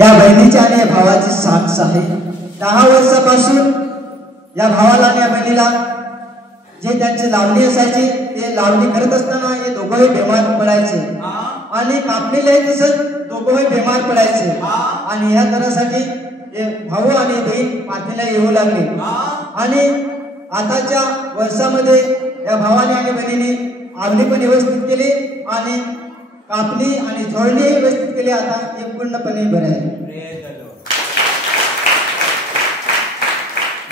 या बहिणीची आणि या भावाची साक्ष आहे. 10 वर्षापासून या भावाला आणि या बहिणीला जे त्यांची लावणी असायची ते लावणी करत असताना हे दोघंही बेमार पडायचे आणि कापणीलाही तसंच दोघंही बेमार पडायचे आणि या तऱ्हेसाठी भाऊ आणि बहीण पाठीला येऊ लागले. आणि आताच्या वर्षामध्ये या भावाने आणि बहिणीने आवडी पण व्यवस्थित केली आणि कापणी आणि झोडणी व्यवस्थित केली. आता हे पूर्णपणे बरे आहे.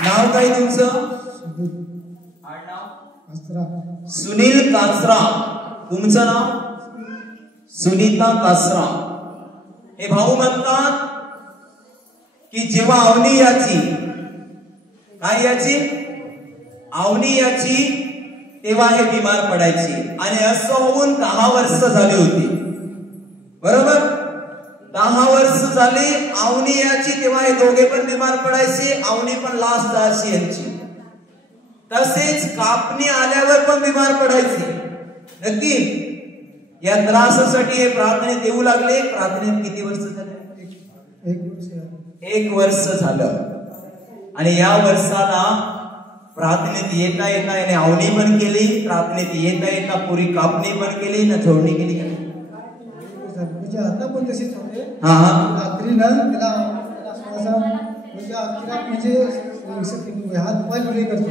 नाव काय तुमचं? सुनील कासरा. तुमचं नाव? सुनीता कासरा. हे भाऊ म्हणतात की जेव्हा आवनी याची काय याची आवनी याची तेव्हा हे बिमार पडायचे आणि असं होऊन 10 वर्ष झाली होती. बरोबर 10 वर्ष झाली आवनी याची तेव्हा हे दोघे पण बिमार पडायचे. आवनी पण लास्ट जायची यांची. तसेच कापणी आल्यावर पण बिमार पडायचे. नक्की या त्रासासाठी हे प्रार्थनेत येऊ लागले. प्रार्थनेत किती वर्ष झाले? 1 वर्ष झालं. आणि या वर्षाला प्रार्थनेत येता येता याने आवणी पण केली. प्रार्थनेत येता येता पुरी कापणी पण केली ना झोडणी केली. आता पण तशीच होते. रात्री ना त्याला हात पाय बरे करतो.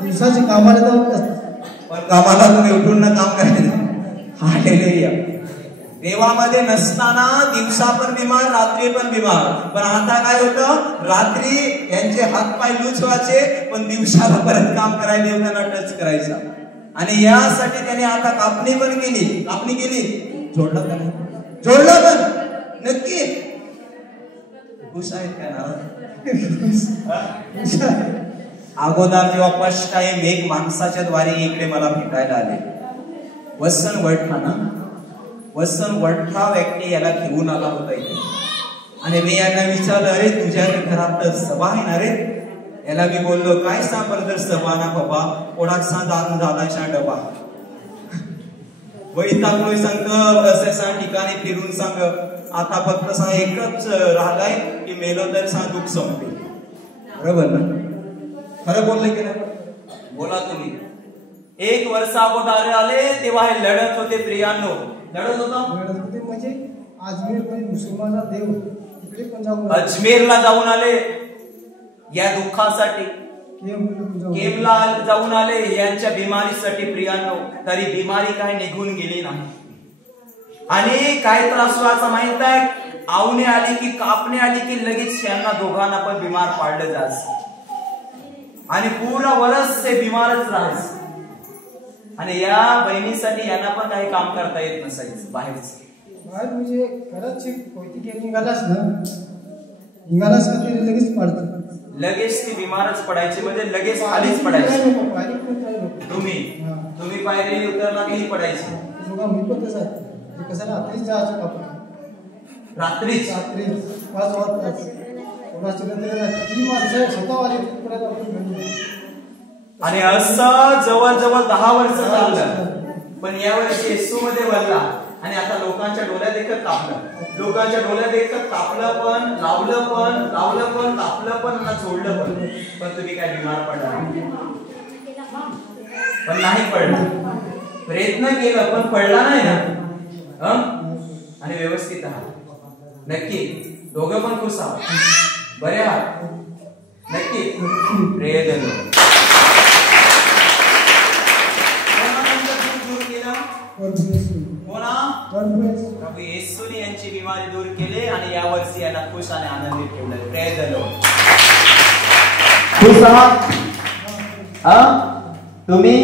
दिवसाची कामाला जाऊन पण कामाला तुम्ही उठून ना काम करायचं. हालेलुया. देवामध्ये नसताना दिवसा पण बिमार रात्री पण बिमार. पण आता काय होतं रात्री यांचे हातपाय लूज व्हायचे पण दिवसाला परत काम करायला देवताना टच करायचा. आणि यासाठी त्याने आता कापणी पण केली. कापणी केली जोडलं का नाही? जोडलं पण नक्की खुश आहेत का ना? अगोदर जेव्हा फर्स्ट टाइम एक माणसाच्या द्वारे इकडे मला भेटायला आले. वसन वडठा ना वसन वडठा व्यक्ती याला घेऊन आला होता इथे. आणि मी यांना विचारलं अरे तुझ्या घरात सभा आहे ना रे? याला मी बोललो काय सांग बरं सभा ना बाबा कोणाक सांग दादाच्या डबा वैतागलोय सांगतो असे ठिकाणी फिरून सांग. आता फक्त सांग एकच राहिलाय की मेलो तर सांग दुःख संपले. बरोबर ना? खरं बोलले की नाही? बोला तुम्ही. 1 वर्ष अगोदर आले तेव्हा हे लढत होते. प्रियांनो लढत होता म्हणजे अजमेर पण मुसलमाना देव तिकडे पण जाऊन अजमेरला जाऊन आले या दुःखासाठी. केमला जाऊन आले यांच्या बिमारीसाठी. प्रियांनो तरी बिमारी काय निघून गेली नाही. आणि काय त्रास व्हायचा माहित आहे? आवणे आली की कापणे आली की लगेच यांना दोघांना पण बिमार पाडलं जायचं आणि पूर्ण वर्ष ते बिमारच राहायचं. आणि या बहिणीसाठी यांना पण काही काम करता येत नसायचं बाहेरच. म्हणजे खरंच कोणती निघालास का ते लगेच पडतं. लगेच ती बिमारच पडायची म्हणजे लगेच खालीच पडायची. तुम्ही पायरी उतरला की पडायची. रात्रीच 5 आणि असं जवळजवळ 10 वर्ष चाललं. पण यावर्षी येशू मध्ये वळला आणि आता लोकांच्या डोळ्यात देखत कापलं. लोकांच्या डोळ्यात देखत कापलं पण लावलं पण कापलं पण आणि सोडलं पण. पण तुम्ही काय बिमार पडला पण नाही पडला. प्रयत्न केलं पण पडला नाही ना. आणि व्यवस्थित आहात नक्की. दोघं पण खुश आहात. बरे आहात नक्की. प्रिय देव प्रभू येशूने यांची बिमारी दूर केली आणि या वर्षी यांना खुश आणि आनंदित ठेवलं. Praise the Lord. खुश आहात तुम्ही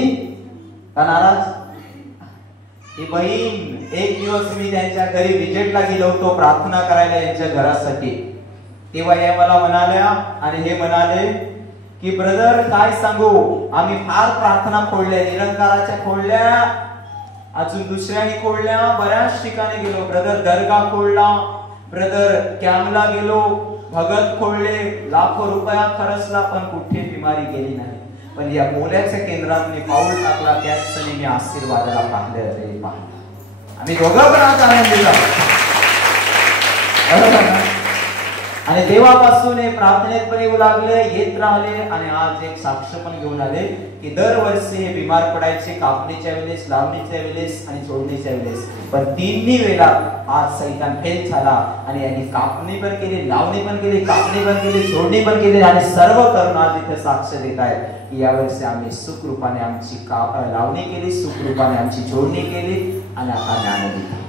का नाराज? ही बहीण 1 दिवस मी त्यांच्या घरी विजिटला गेलो होतो प्रार्थना करायला यांच्या घरासाठी. तेव्हा या मला म्हणाल्या आणि हे म्हणाले की ब्रदर काय सांगू आम्ही फार प्रार्थना खोडल्या निरंकाराच्या खोडल्या अजून दुसऱ्याही खोडल्या बऱ्याच ठिकाणी गेलो. ब्रदर दर्गा खोडला ब्रदर कॅम्पला गेलो भगत खोडले लाखो रुपया खर्चला पण कुठे बिमारी गेली नाही. पण या मोल्याच्या केंद्रात मी पाऊल टाकला त्याच क्षणी मी आशीर्वादाला पाहिलं. आम्ही दोघं पण आज आनंदित आहोत. आणि तेव्हापासून हे प्रार्थनेत पण येऊ लागले, येत राहिले आणि आज एक साक्ष पण घेऊन आले की दरवर्षी हे बिमार पडायचे, कापणीच्या वेळेस, लावणीच्या वेळेस आणि जोडणीच्या वेळेस, पण तिन्ही वेळा आज सैतान फेल झाला आणि यांनी कापणी पण केली, लावणी पण केली, कापणी पण केली, जोडणी पण केली आणि सर्व करून आज इथे साक्ष देत आहेत की यावर्षी आम्ही सुखरूपाने आमची लावणी केली, सुखरूपाने आमची जोडणी केली आणि आता आनंदित.